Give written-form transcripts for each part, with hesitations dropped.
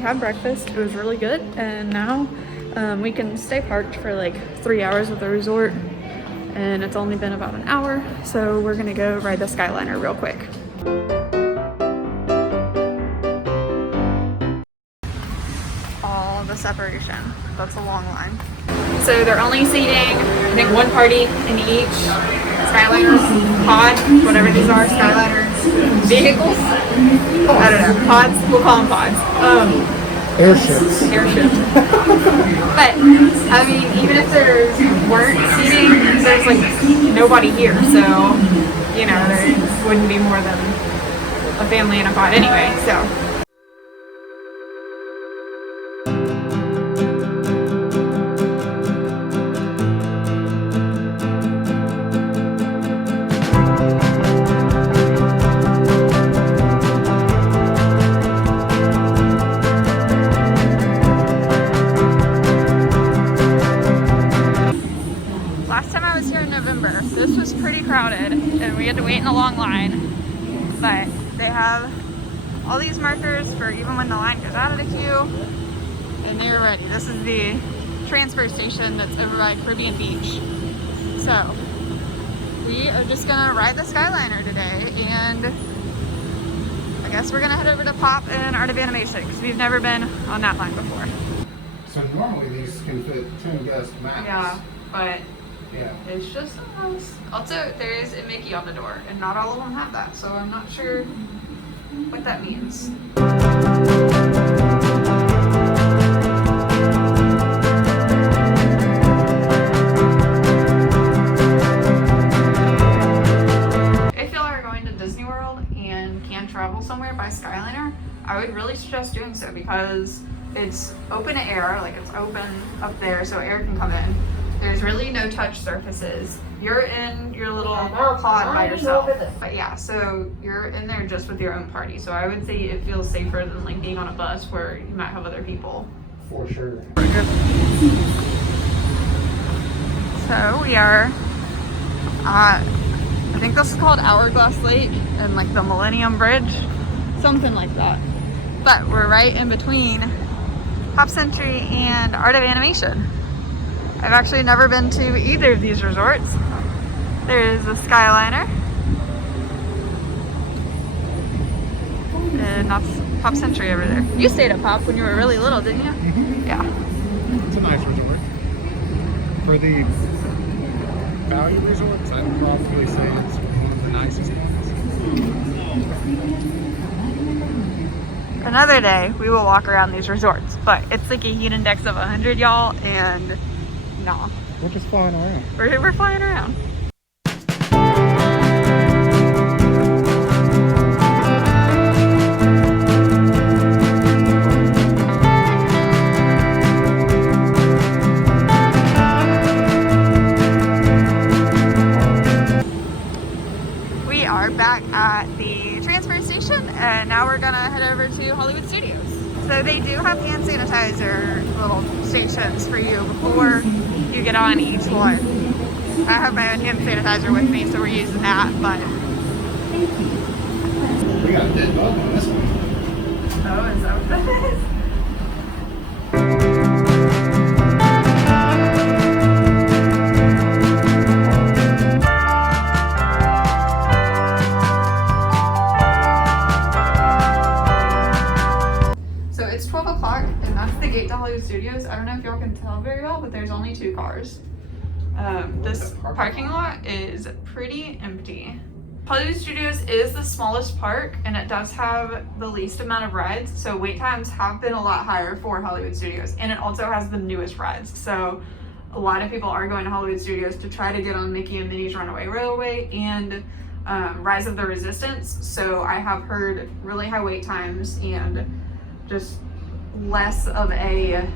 we had breakfast. It was really good, and now we can stay parked for like 3 hours at the resort, and it's only been about an hour, so we're gonna go ride the Skyliner real quick. All the separation. That's a long line. So they're only seating, I think, one party in each Skyliner pod, whatever these are, Skyliner vehicles. I don't know, pods. We'll call them pods. Airships. Airships. But I mean, even if there weren't seating, there's like nobody here, so you know there wouldn't be more than a family in a pod anyway. So. This was pretty crowded and we had to wait in a long line, but they have all these markers for even when the line goes out of the queue, and they're ready. This is the transfer station that's over by Caribbean Beach. So we are just gonna ride the Skyliner today, and I guess we're gonna head over to Pop and Art of Animation because we've never been on that line before. So normally these can fit 10 guests max. Yeah, but yeah, it's just us. Also, there is a Mickey on the door, and not all of them have that, so I'm not sure what that means. If y'all are going to Disney World and can travel somewhere by Skyliner, I would really suggest doing so because it's open air, like it's open up there so air can come in. There's really no touch surfaces. You're in your little pod by yourself. But yeah, so you're in there just with your own party. So I would say it feels safer than like being on a bus where you might have other people. for sure. So we are I think this is called Hourglass Lake and like the Millennium Bridge, something like that. But we're right in between Pop Century and Art of Animation. I've actually never been to either of these resorts. There's a Skyliner. And that's Pop Century over there. You stayed at Pop when you were really little, didn't you? Mm-hmm. Yeah. It's a nice resort. For the value resorts, I'd probably say it's one of the nicest ones. Another day, we will walk around these resorts, but it's like a heat index of 100, y'all, and nah. We're just flying around. We're flying around. We are back at the transfer station, and now we're gonna head over to Hollywood Studios. So they do have hand sanitizer little stations for you before you get on each one. I have my own hand sanitizer with me, so we're using that, but... We got a dead bug on this one. Oh, is that what that is? So it's 12 o'clock, and that's the gate to Hollywood Studios. I don't know if y'all can tell very well, but there's only 2 cars. This parking lot is pretty empty. Hollywood Studios is the smallest park, and it does have the least amount of rides, so wait times have been a lot higher for Hollywood Studios, and it also has the newest rides. So a lot of people are going to Hollywood Studios to try to get on Mickey and Minnie's Runaway Railway and Rise of the Resistance. So I have heard really high wait times and just less of a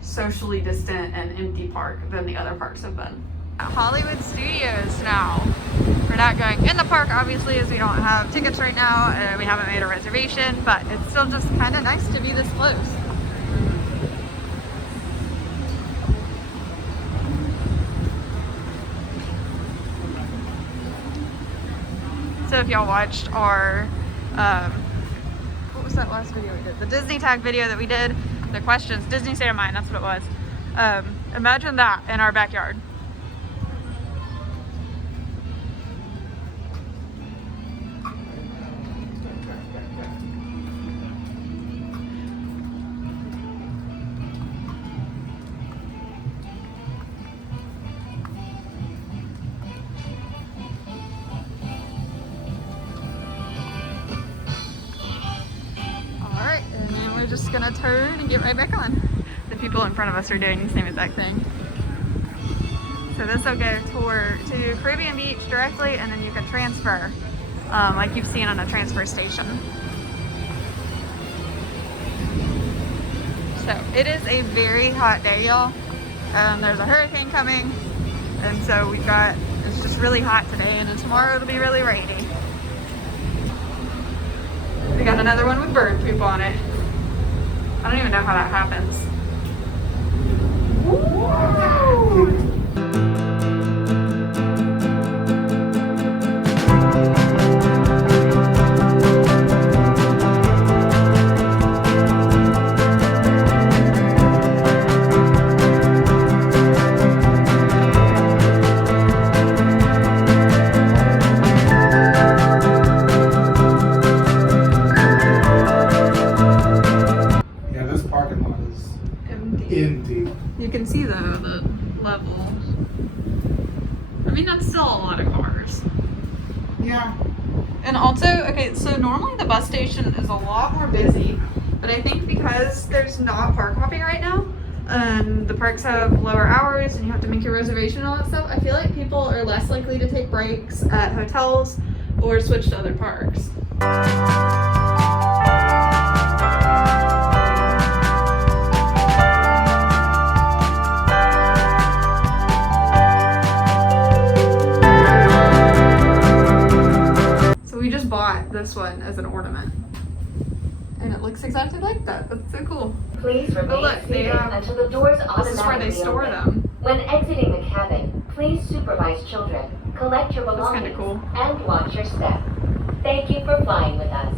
socially distant and empty park than the other parks have been. Hollywood Studios now. We're not going in the park, obviously, as we don't have tickets right now, and we haven't made a reservation, but it's still just kind of nice to be this close. So if y'all watched our, what was that last video we did? The Disney tag video that we did, the questions, Disney State of Mind, that's what it was. Imagine that in our backyard. Just gonna turn and get right back on. The people in front of us are doing the same exact thing. So this will go to Caribbean Beach directly, and then you can transfer, like you've seen on a transfer station. So it is a very hot day, y'all. There's a hurricane coming, and so it's just really hot today, and then tomorrow it'll be really rainy. We got another one with bird poop on it. I don't even know how that happens. Woo! You can see though the level. I mean, that's still a lot of cars. Yeah. And also, okay, so normally the bus station is a lot more busy, but I think because there's not park hopping right now, the parks have lower hours and you have to make your reservation and all that stuff, I feel like people are less likely to take breaks at hotels or switch to other parks. This one as an ornament, and it looks exactly like that. That's so cool. Please remain seated until the doors automatically this is where they store open. them. When exiting the cabin, please supervise children, collect your belongings, cool. and watch your step. Thank you for flying with us.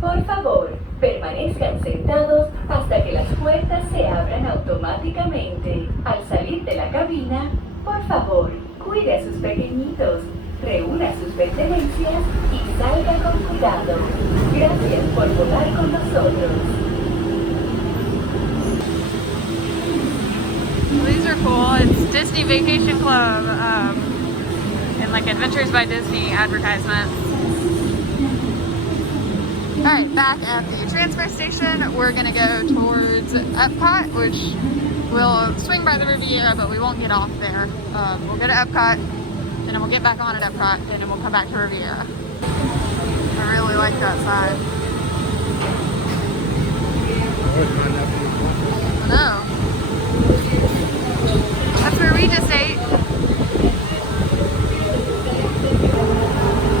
Por favor, permanezcan sentados hasta que las puertas se abran automáticamente. Al salir de la cabina, por favor, cuide a sus pequeñitos. Reúna sus pertenencias y salga con cuidado. Gracias por volar con nosotros. These are cool. It's Disney Vacation Club and like Adventures by Disney advertisements. Alright, back at the transfer station, we're gonna go towards Epcot, which we'll swing by the Riviera, but we won't get off there. We'll go to Epcot, and then we'll get back on at Epcot, and then we'll come back to Riviera. I really like that side. I know. That's where we just ate.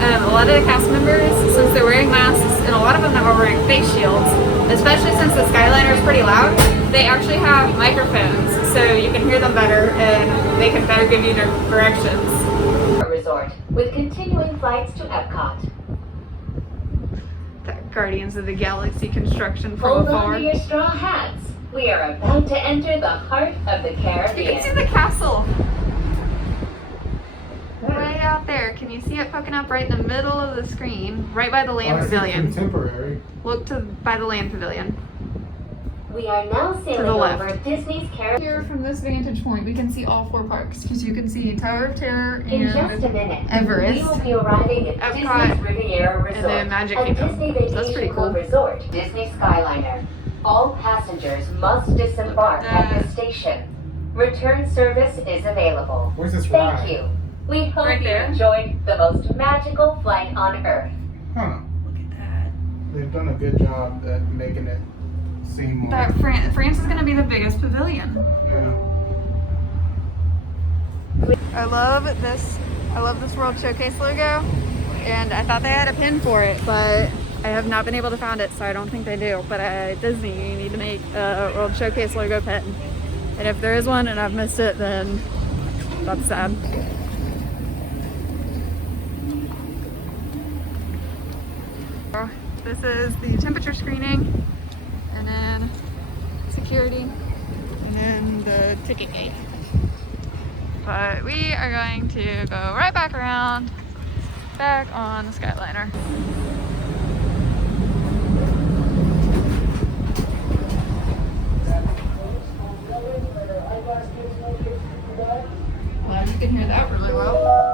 A lot of the cast members, since they're wearing masks, and a lot of them are wearing face shields, especially since the Skyliner is pretty loud, they actually have microphones, so you can hear them better, and they can better give you directions. Resort with continuing flights to Epcot. That Guardians of the Galaxy construction from Hold afar. on to your straw hats. We are about to enter the heart of the Caribbean. You can see the castle. Way out there. Can you see it poking up right in the middle of the screen? Right by the land pavilion. Contemporary. Look by the land pavilion. We are now sailing over Disney's Caribbean. Here from this vantage point, we can see all four parks because you can see Tower of Terror and In just a minute, Everest, we will be arriving at Epcot, Disney's Riviera Resort, and then Magic a Kingdom. Disney So that's pretty Vacation cool. Club Resort, Disney Skyliner. All passengers must disembark at this station. Return service is available. Where's this ride? Thank you. We hope Right you there. enjoyed the most magical flight on Earth. Huh. Look at that. They've done a good job at making it seem more. That France is going to be the biggest pavilion. Yeah. I love this World Showcase logo, and I thought they had a pin for it, but I have not been able to find it, so I don't think they do. But at Disney, you need to make a World Showcase logo pin. And if there is one and I've missed it, then that's sad. This is the temperature screening, and then security, and then the ticket gate. But we are going to go right back around, back on the Skyliner. Glad you can hear that really well.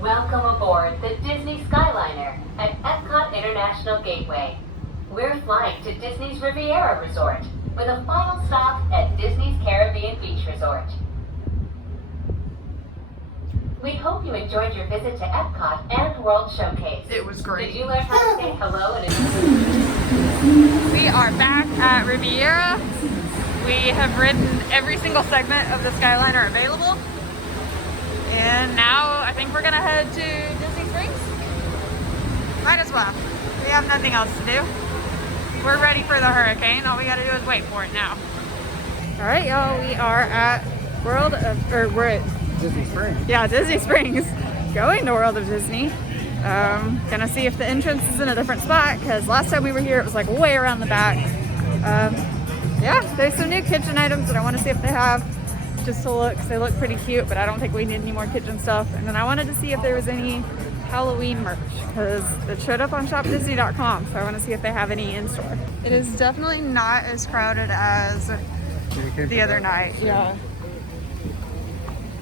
Welcome aboard the Disney Skyliner at Epcot International Gateway. We're flying to Disney's Riviera Resort with a final stop at Disney's Caribbean Beach Resort. We hope you enjoyed your visit to Epcot and World Showcase. It was great. Did you learn how to say hello and We are back at Riviera. We have ridden every single segment of the Skyliner available. And now I think we're gonna head to Disney Springs. Might as well. We have nothing else to do. We're ready for the hurricane. All we gotta do is wait for it now. All right, y'all, we are at we're at Disney Springs. Yeah, Disney Springs. Going to World of Disney. Gonna see if the entrance is in a different spot, because last time we were here it was like way around the back. Yeah, there's some new kitchen items that I want to see if they have, just to look, 'cause they look pretty cute, but I don't think we need any more kitchen stuff. And then I wanted to see if there was any Halloween merch, because it showed up on shopdisney.com, so I want to see if they have any in store. It is definitely not as crowded as the other night. Yeah.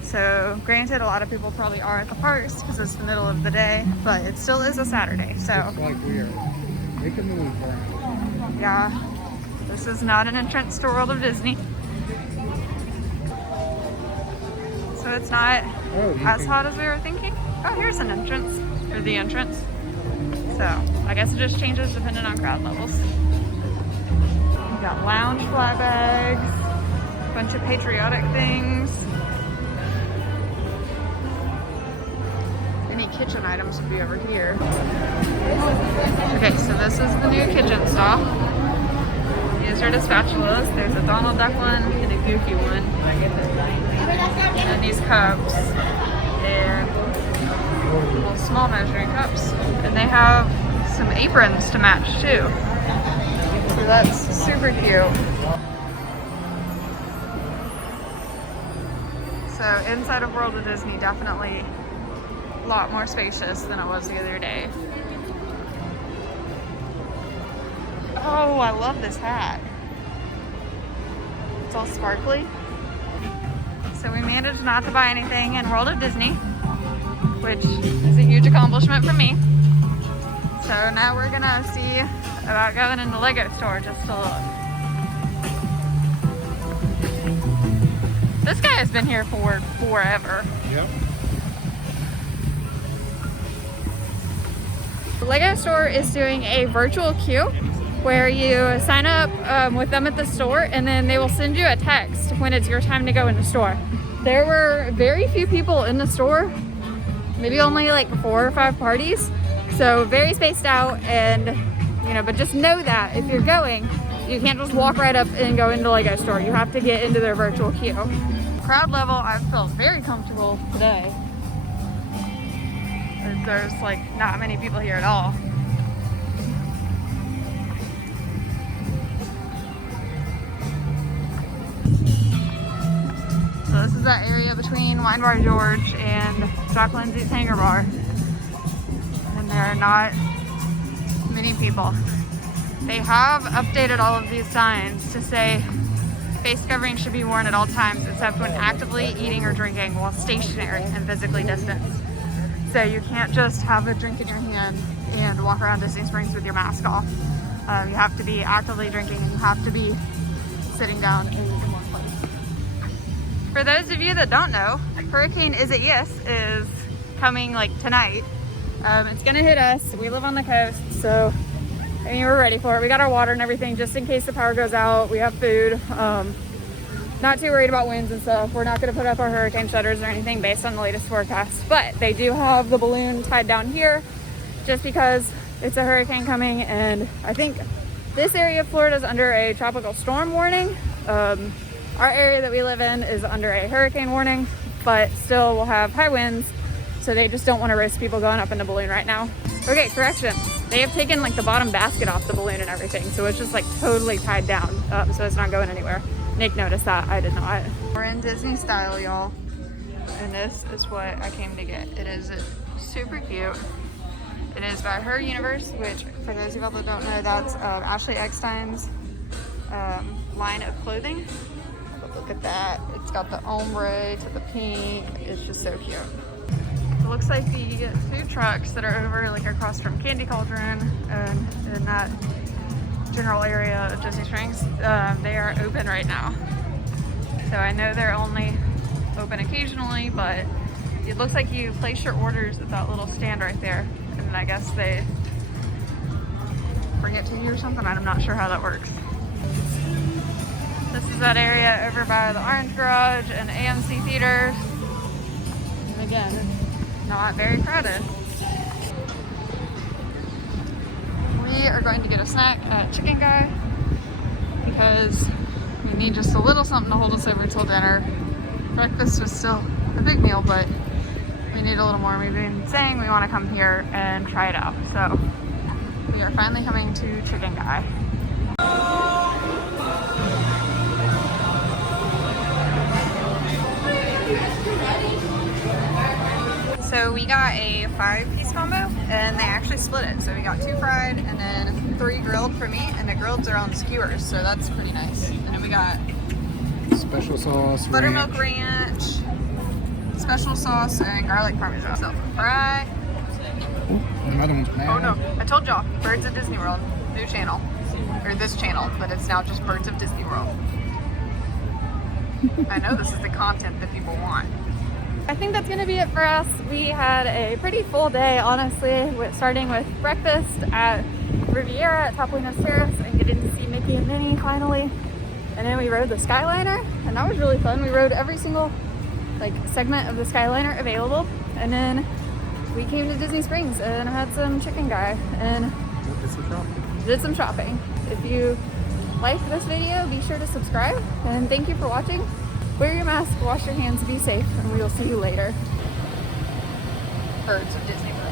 So granted, a lot of people probably are at the parks because it's the middle of the day, but it still is a Saturday, so. It's like we are making the move around. Yeah, this is not an entrance to World of Disney. So it's not as hot as we were thinking. Oh, here's an entrance, or the entrance. So I guess it just changes depending on crowd levels. We got lounge fly bags, a bunch of patriotic things. Any kitchen items would be over here. Okay, so this is the new kitchen stall. These are the spatulas. There's a Donald Duck one and a Goofy one. And then these cups. They're little small measuring cups. And they have some aprons to match too. So that's super cute. So inside of World of Disney, definitely a lot more spacious than it was the other day. Oh, I love this hat. It's all sparkly. So we managed not to buy anything in World of Disney, which is a huge accomplishment for me. So now we're gonna see about going in the Lego store just to look. This guy has been here for forever. Yep. The Lego store is doing a virtual queue where you sign up with them at the store, and then they will send you a text when it's your time to go in the store. There were very few people in the store, maybe only like 4 or 5 parties, so very spaced out. And but just know that if you're going, you can't just walk right up and go into the Lego store. You have to get into their virtual queue. Crowd level, I felt very comfortable today. There's like not many people here at all. So this is that area between Wine Bar George and Doc Lindsay's Hangar Bar. And there are not many people. They have updated all of these signs to say face covering should be worn at all times except when actively eating or drinking while stationary and physically distanced. So you can't just have a drink in your hand and walk around Disney Springs with your mask off. You have to be actively drinking, and you have to be sitting down in one place. For those of you that don't know, Hurricane Isaias is coming like tonight. It's gonna hit us. We live on the coast, so I mean, we're ready for it. We got our water and everything just in case the power goes out. We have food. Not too worried about winds and stuff. We're not going to put up our hurricane shutters or anything based on the latest forecast, but they do have the balloon tied down here just because it's a hurricane coming. And I think this area of Florida is under a tropical storm warning. Our area that we live in is under a hurricane warning, but still we'll have high winds. So they just don't want to risk people going up in the balloon right now. Okay, correction. They have taken like the bottom basket off the balloon and everything, so it's just like totally tied down, so it's not going anywhere. Nick noticed that, I did not. We're in Disney style, y'all, and this is what I came to get. It is super cute. It is by Her Universe, which for those of y'all that don't know, that's Ashley Eckstein's line of clothing. But look at that, it's got the ombre to the pink. It's just so cute. It looks like the food trucks that are over like across from Candy Cauldron and in that general area of Disney Springs, they are open right now. So I know they're only open occasionally, but it looks like you place your orders at that little stand right there, and I guess they bring it to you or something. I'm not sure how that works. This is that area over by the Orange Garage and AMC Theaters. And again, it's not very crowded. We are going to get a snack at Chicken Guy because we need just a little something to hold us over till dinner. Breakfast was still a big meal, but we need a little more. We've been saying we want to come here and try it out. So we are finally coming to Chicken Guy. So we got a 5-piece combo and they actually split it. So we got 2 fried and then 3 grilled for me, and the grilled's are on skewers, so that's pretty nice. And then we got Special sauce, buttermilk ranch, special sauce, and garlic parmesan. So fried. Another one's banana. Oh no, I told y'all, Birds of Disney World, new channel. Or this channel, but it's now just Birds of Disney World. I know this is the content that people want. I think that's gonna be it for us. We had a pretty full day, honestly, starting with breakfast at Riviera at Toppolino's Terrace and getting to see Mickey and Minnie finally. And then we rode the Skyliner, and that was really fun. We rode every single like segment of the Skyliner available, and then we came to Disney Springs and had some Chicken Guy and did some shopping. If you liked this video, be sure to subscribe, and thank you for watching. Wear your mask, wash your hands, be safe, and we will see you later. Birds of Disney World.